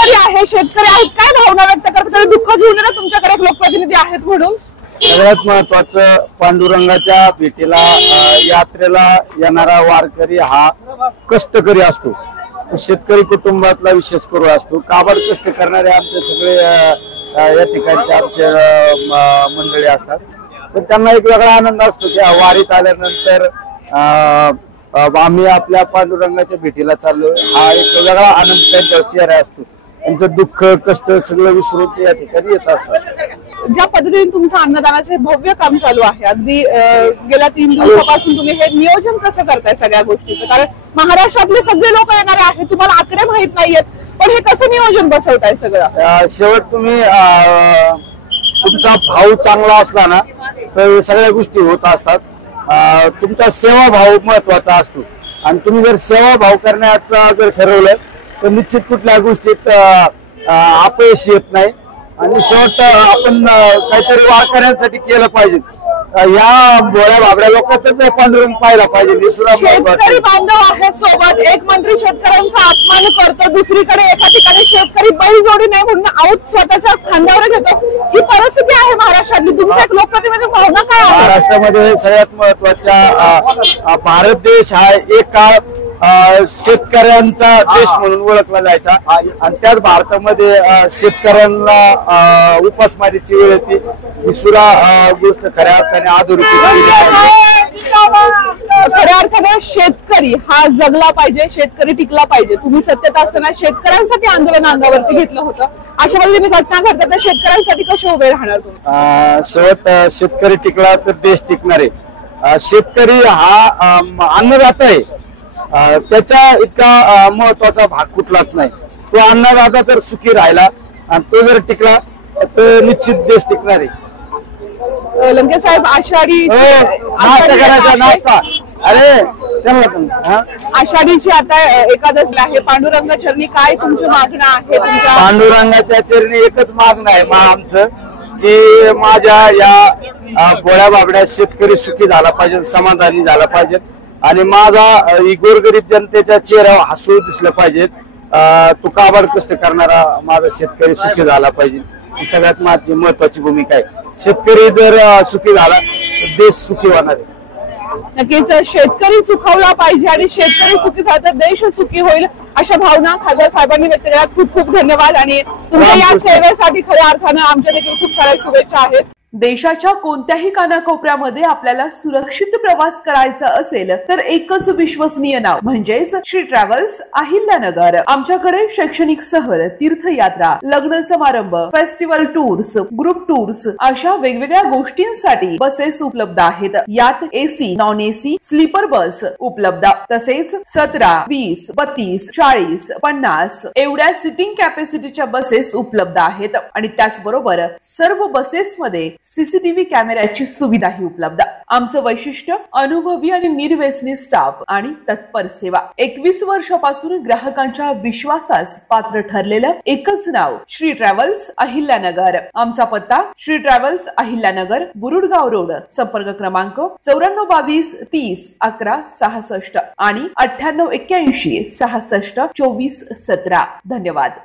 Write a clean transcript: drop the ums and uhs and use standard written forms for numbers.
शेतकरी आहे, शेतकरी आहेत, काय भावना व्यक्त करतात? दुःख घेऊन ना तुमच्याकडे एक लोकप्रतिनिधी आहेत म्हणून. सगळ्यात महत्वाचं, पांडुरंगाच्या भेटीला यात्रेला येणारा वारकरी हा कष्टकरी असतो. शेतकरी कुटुंबातला विशेष करून असतो. काबड कष्ट करणारे आमचे सगळे या ठिकाणचे आमचे मंडळी असतात. तर त्यांना एक वेगळा आनंद असतो की वारीत आल्यानंतर आम्ही आपल्या पांडुरंगाच्या भेटीला चाललो, हा एक वेगळा आनंद त्यांच्या चेहरा असतो. त्यांचं दुःख कष्ट सगळं विसरून या ठिकाणी येत असतात. ज्या पद्धतीने तुमचं अन्नदानाचे भव्य काम चालू आहे, अगदी गेल्या 3 दिवसापासून तुम्ही हे नियोजन कसं करताय सगळ्या गोष्टीचं? कारण महाराष्ट्रातले सगळे लोक येणारे आहेत, तुम्हाला आकडे माहित नाहीयेत, पण हे कसं नियोजन बसवताय सगळं? शेवट तुम्ही तुमचा भाव चांगला असला ना तर सगळ्या गोष्टी होत असतात. तुमचा सेवा भाव महत्वाचा असतो आणि तुम्ही जर सेवा भाव करण्याचा जर ठरवलं तर निश्चित कुठल्या गोष्टीत अपयश येत नाही. आणि शेवट आपण काहीतरी वारकऱ्यांसाठी केलं पाहिजे. या भोळ्या बाबड्या लोकांतच पांडुरंग पाहायला पाहिजे. शेतकरी बांधव आहेत सोबत, एक मंत्री शेतकऱ्यांचा अपमान करतो, दुसरीकडे एका ठिकाणी शेतकरी बैलजोडी नाही म्हणून आऊत स्वतःच्या खांद्यावर घेतो. ही परिस्थिती आहे महाराष्ट्रातली. तुमचा एक लोकप्रतिनिधी भावना काय आहे? महाराष्ट्रामध्ये सगळ्यात महत्वाच्या भारत देश हा एक काळ शेतकऱ्यांचा देश म्हणून ओळखला जायचा आणि त्याच भारतामध्ये शेतकऱ्यांना उपासमारीची वेळ येते. ही सुद्धा गोष्ट खऱ्या अर्थाने अधोरेखित. खऱ्या अर्थाने शेतकरी हा जगला पाहिजे, शेतकरी टिकला पाहिजे. तुम्ही सत्तेत असताना शेतकऱ्यांसाठी आंदोलन अंगावरती घेतलं होतं. अशा पद्धतीने घटना घडतात तर शेतकऱ्यांसाठी कसे उभे राहणार तुम्ही? शेवट शेतकरी टिकला तर देश टिकणार आहे. शेतकरी हा अन्नदाता आहे. त्याचा इतका महत्वाचा भाग कुठलाच नाही. तो अन्नदाता तर सुखी राहिला आणि तो जर टिकला तर निश्चित देश टिकणार आहे. लंके साहेब, आषाढी नाश्ता आषाढीची आता एकादशी आहे. पांडुरंग चरणी काय तुमची मागणं आहे? तुमच्या पांडुरंगाच्या चरणी एकच मागणं आहे आमचं की माझ्या या भोळ्या बाबड्या शेतकरी सुखी झाला पाहिजे, समाधानी झाला पाहिजे आणि माझा गोरगरीब जनतेच्या चेहऱ्यावर हसू दिसलं पाहिजे. तो काबाड कष्ट करणारा माझा शेतकरी सुखी झाला पाहिजे. ही सगळ्यात माझी महत्वाची भूमिका आहे. शेतकरी जर सुखी झाला तर देश सुखी होणार आहे. नक्कीच शेतकरी सुखावला पाहिजे आणि शेतकरी सुखी झाला तर देश सुखी होईल, अशा भावना खासदार साहेबांनी व्यक्त केल्या. खूप खूप धन्यवाद आणि तुमच्या या सेवेसाठी खऱ्या अर्थानं आमच्या देखील खूप साऱ्या शुभेच्छा आहेत. देशाच्या कोणत्याही कानाकोपऱ्यामध्ये आपल्याला सुरक्षित प्रवास करायचा असेल तर एकच विश्वसनीय नाव म्हणजेच श्री ट्रॅव्हल्स अहिल्यानगर. आमच्याकडे शैक्षणिक सहल, तीर्थयात्रा, लग्न समारंभ, फेस्टिवल टूर्स, ग्रुप टूर्स अशा वेगवेगळ्या गोष्टींसाठी बसेस उपलब्ध आहेत. यात AC, non AC, sleeper bus उपलब्ध. तसेच 17, 20, 32, 40, 50 एवढ्या सिटिंग कॅपॅसिटीच्या बसेस उपलब्ध आहेत आणि त्याचबरोबर सर्व बसेसमध्ये सीसीटीव्ही कॅमेऱ्याची सुविधाही उपलब्ध. आमचं वैशिष्ट्य अनुभवी आणि निर्व्यसनी स्टाफ आणि तत्पर सेवा. 21 वर्षापासून ग्राहकांच्या विश्वासास पात्र ठरलेलं एकच नाव श्री ट्रॅव्हल्स अहिल्यानगर. आमचा पत्ता श्री ट्रॅव्हल्स अहिल्यानगर, बुरुडगाव रोड. संपर्क क्रमांक 9422 30 11 66 आणि 9881 66 24 17. धन्यवाद.